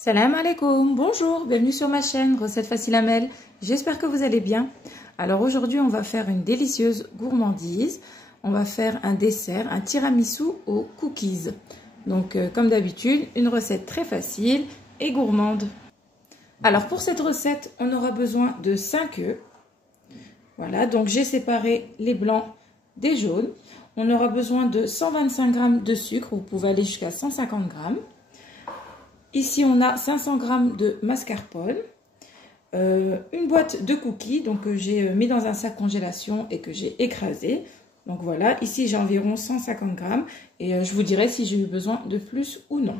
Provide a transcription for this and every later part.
Salam alaikum, bonjour, bienvenue sur ma chaîne Recettes Faciles Amel. J'espère que vous allez bien. Alors aujourd'hui on va faire une délicieuse gourmandise. On va faire un dessert, un tiramisu aux cookies. Donc comme d'habitude, une recette très facile et gourmande. Alors pour cette recette, on aura besoin de 5 œufs. Voilà, donc j'ai séparé les blancs des jaunes. On aura besoin de 125 g de sucre, vous pouvez aller jusqu'à 150 g. Ici, on a 500 g de mascarpone, une boîte de cookies donc, que j'ai mis dans un sac congélation et que j'ai écrasé. Donc voilà, ici j'ai environ 150 g et je vous dirai si j'ai eu besoin de plus ou non.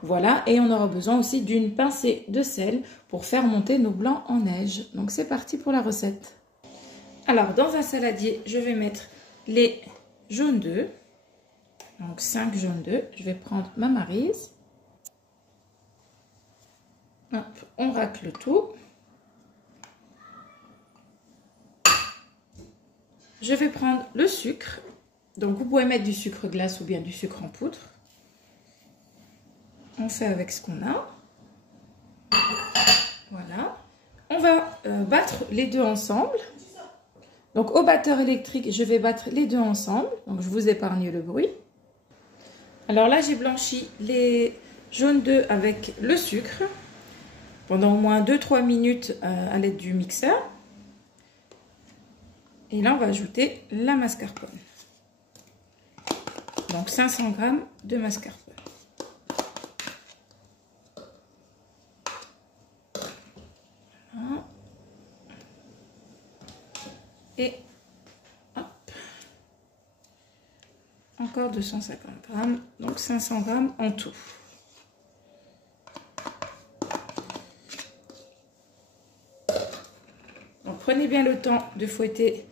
Voilà, et on aura besoin aussi d'une pincée de sel pour faire monter nos blancs en neige. Donc c'est parti pour la recette. Alors dans un saladier, je vais mettre les jaunes d'œufs. Donc 5 jaunes d'œufs. Je vais prendre ma maryse. Hop, on racle tout. Je vais prendre le sucre. Donc vous pouvez mettre du sucre glace ou bien du sucre en poudre. On fait avec ce qu'on a. Voilà. On va battre les deux ensemble. Donc au batteur électrique, je vais battre les deux ensemble. Donc je vous épargne le bruit. Alors là, j'ai blanchi les jaunes d'œufs avec le sucre pendant au moins 2-3 minutes à l'aide du mixeur. Et là, on va ajouter la mascarpone. Donc 500 g de mascarpone. Voilà. Et hop. Encore 250 g, donc 500 g en tout. Prenez bien le temps de fouetter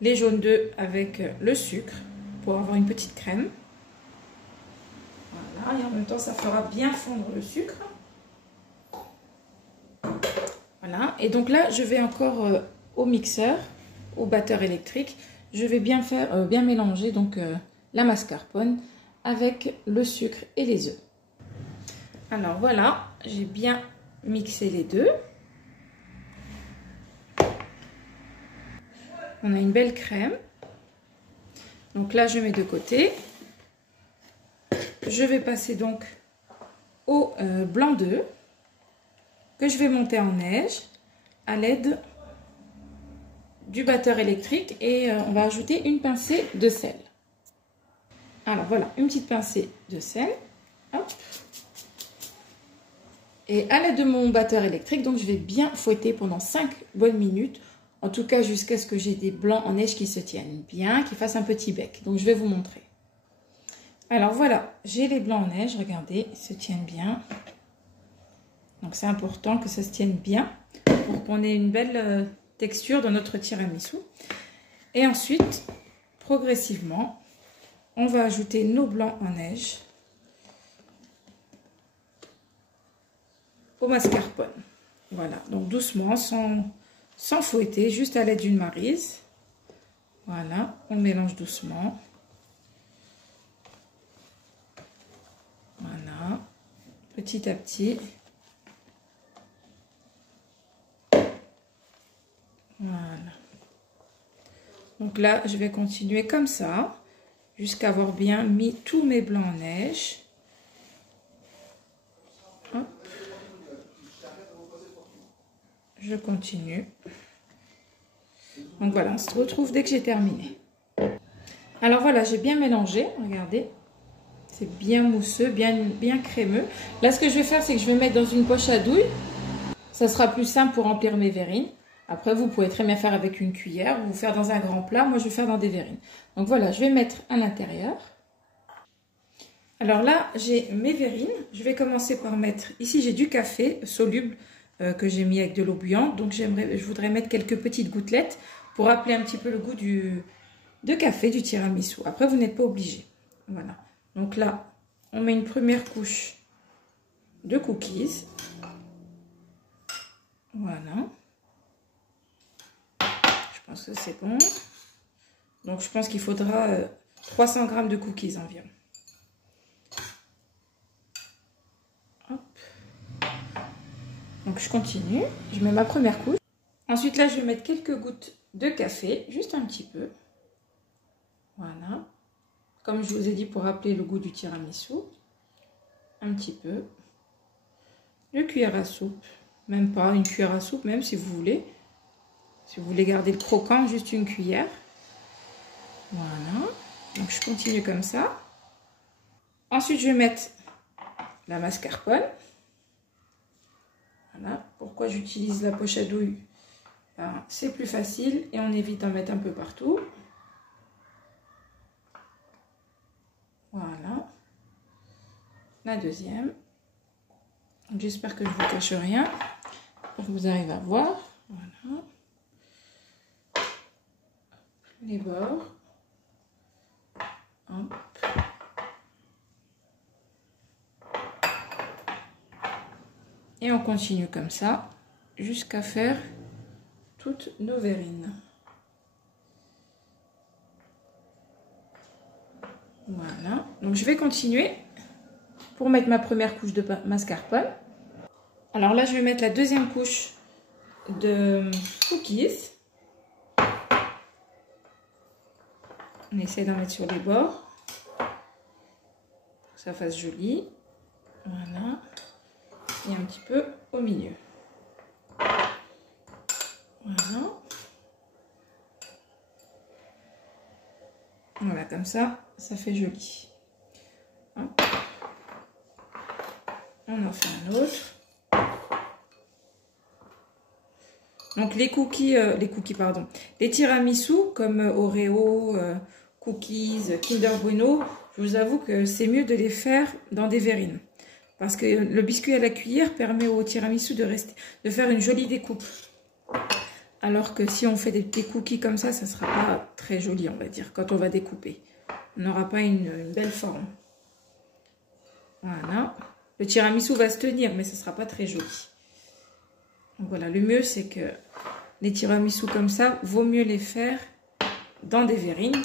les jaunes d'œufs avec le sucre pour avoir une petite crème. Voilà, et en même temps, ça fera bien fondre le sucre. Voilà, et donc là, je vais encore au mixeur, au batteur électrique, je vais bien mélanger donc la mascarpone avec le sucre et les œufs. Alors voilà, j'ai bien mixé les deux. On a une belle crème. Donc là, je mets de côté. Je vais passer donc au blanc d'œuf que je vais monter en neige à l'aide du batteur électrique et on va ajouter une pincée de sel. Alors voilà, une petite pincée de sel. Hop. Et à l'aide de mon batteur électrique, donc je vais bien fouetter pendant 5 bonnes minutes. En tout cas, jusqu'à ce que j'ai des blancs en neige qui se tiennent bien, qui fassent un petit bec. Donc, je vais vous montrer. Alors, voilà, j'ai les blancs en neige. Regardez, ils se tiennent bien. Donc, c'est important que ça se tienne bien pour qu'on ait une belle texture dans notre tiramisu. Et ensuite, progressivement, on va ajouter nos blancs en neige au mascarpone. Voilà, donc doucement, sans fouetter, juste à l'aide d'une maryse. Voilà, on mélange doucement. Voilà, petit à petit. Voilà. Donc là, je vais continuer comme ça, jusqu'à avoir bien mis tous mes blancs en neige. Hop. Je continue. Donc voilà, on se retrouve dès que j'ai terminé. Alors voilà, j'ai bien mélangé, regardez. C'est bien mousseux, bien crémeux. Là, ce que je vais faire, c'est que je vais mettre dans une poche à douille. Ça sera plus simple pour remplir mes verrines. Après, vous pouvez très bien faire avec une cuillère ou faire dans un grand plat. Moi, je vais faire dans des verrines. Donc voilà, je vais mettre à l'intérieur. Alors là, j'ai mes verrines. Je vais commencer par mettre... Ici, j'ai du café soluble que j'ai mis avec de l'eau bouillante. Donc, je voudrais mettre quelques petites gouttelettes pour rappeler un petit peu le goût de café, du tiramisu. Après, vous n'êtes pas obligé. Voilà. Donc là, on met une première couche de cookies. Voilà. Je pense que c'est bon. Donc, je pense qu'il faudra 300 g de cookies environ. Hop. Donc je continue, je mets ma première couche. Ensuite là je vais mettre quelques gouttes de café, juste un petit peu. Voilà. Comme je vous ai dit pour rappeler le goût du tiramisu. Un petit peu. 2 cuillères à soupe, même pas une cuillère à soupe, même si vous voulez. Si vous voulez garder le croquant, juste une cuillère. Voilà. Donc je continue comme ça. Ensuite je vais mettre la mascarpone. Voilà. Pourquoi j'utilise la poche à douille? Ben, c'est plus facile et on évite d'en mettre un peu partout. Voilà. La deuxième. J'espère que je ne vous cache rien pour que vous arrivez à voir. Voilà. Les bords. Hop. Et on continue comme ça jusqu'à faire toutes nos verrines. Voilà. Donc je vais continuer pour mettre ma première couche de mascarpone. Alors là, je vais mettre la deuxième couche de cookies. On essaie d'en mettre sur les bords. Pour que ça fasse joli. Voilà. Et un petit peu au milieu. Voilà. Voilà, comme ça fait joli. Hop. On en fait un autre. Donc les tiramisu comme Oreo, cookies, Kinder Bueno, je vous avoue que c'est mieux de les faire dans des verrines. Parce que le biscuit à la cuillère permet au tiramisu de faire une jolie découpe. Alors que si on fait des petits cookies comme ça ne sera pas très joli, on va dire, quand on va découper. On n'aura pas une belle forme. Voilà. Le tiramisu va se tenir, mais ce ne sera pas très joli. Donc voilà, le mieux c'est que les tiramisu comme ça, vaut mieux les faire dans des verrines.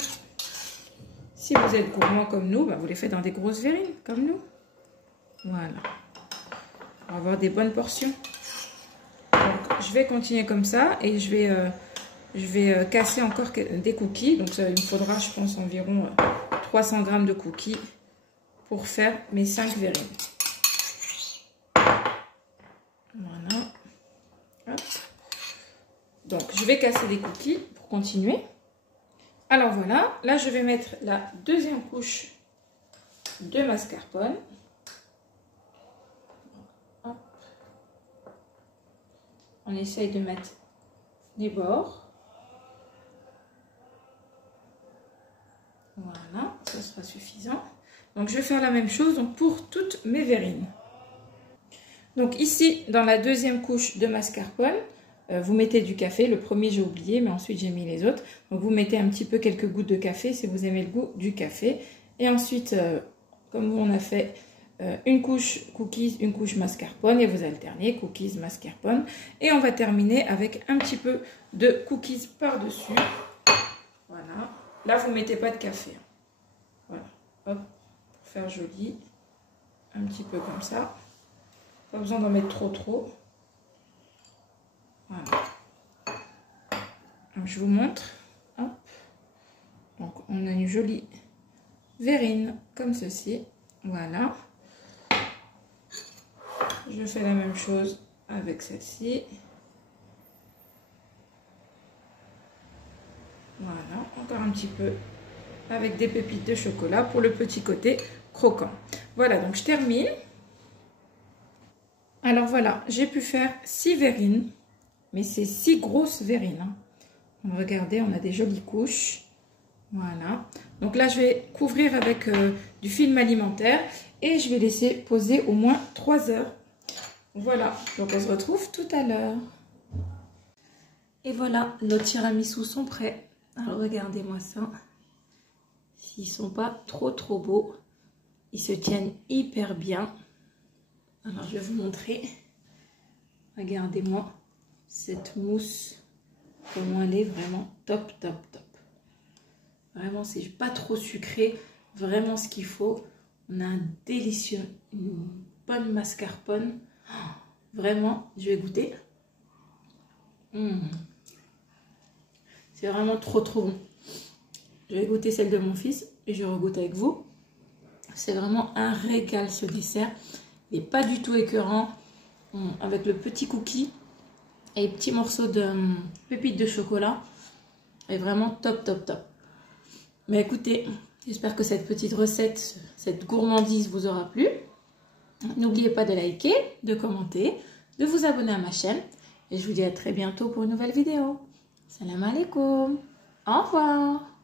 Si vous êtes gourmand comme nous, vous les faites dans des grosses verrines comme nous. Voilà. On va avoir des bonnes portions. Donc, je vais continuer comme ça et je vais casser encore des cookies. Donc ça, il me faudra, je pense, environ 300 g de cookies pour faire mes 5 verrines. Voilà. Hop. Donc, je vais casser des cookies pour continuer. Alors voilà, là je vais mettre la deuxième couche de mascarpone. Hop. On essaye de mettre les bords. Voilà, ça sera suffisant. Donc je vais faire la même chose donc, pour toutes mes verrines. Donc ici, dans la deuxième couche de mascarpone, vous mettez du café. Le premier j'ai oublié, mais ensuite j'ai mis les autres. Donc vous mettez un petit peu quelques gouttes de café si vous aimez le goût du café. Et ensuite, comme on a fait une couche cookies, une couche mascarpone, et vous alternez cookies, mascarpone. Et on va terminer avec un petit peu de cookies par-dessus. Voilà. Là, vous ne mettez pas de café. Voilà. Hop, pour faire joli. Un petit peu comme ça. Pas besoin d'en mettre trop. Voilà. Donc, je vous montre. Hop. Donc, on a une jolie verrine comme ceci. Voilà. Je fais la même chose avec celle-ci. Voilà. Encore un petit peu avec des pépites de chocolat pour le petit côté croquant. Voilà. Donc, je termine. Alors, voilà. J'ai pu faire 6 verrines. Mais c'est 6 grosses verrines. Hein. Regardez, on a des jolies couches. Voilà. Donc là, je vais couvrir avec du film alimentaire. Et je vais laisser poser au moins 3 heures. Voilà. Donc on se retrouve tout à l'heure. Et voilà, nos tiramisu sont prêts. Alors regardez-moi ça. S'ils ne sont pas trop beaux, ils se tiennent hyper bien. Alors je vais vous montrer. Regardez-moi. Cette mousse, comment elle est vraiment top. Vraiment, c'est pas trop sucré. Vraiment ce qu'il faut. On a un délicieux, une bonne mascarpone. Vraiment, je vais goûter. C'est vraiment trop bon. Je vais goûter celle de mon fils et je regoute avec vous. C'est vraiment un régal ce dessert. Il n'est pas du tout écœurant. Avec le petit cookie et les petits morceaux de pépites de chocolat. Et vraiment top. Mais écoutez, j'espère que cette petite recette, cette gourmandise vous aura plu. N'oubliez pas de liker, de commenter, de vous abonner à ma chaîne. Et je vous dis à très bientôt pour une nouvelle vidéo. Salam alaikum. Au revoir.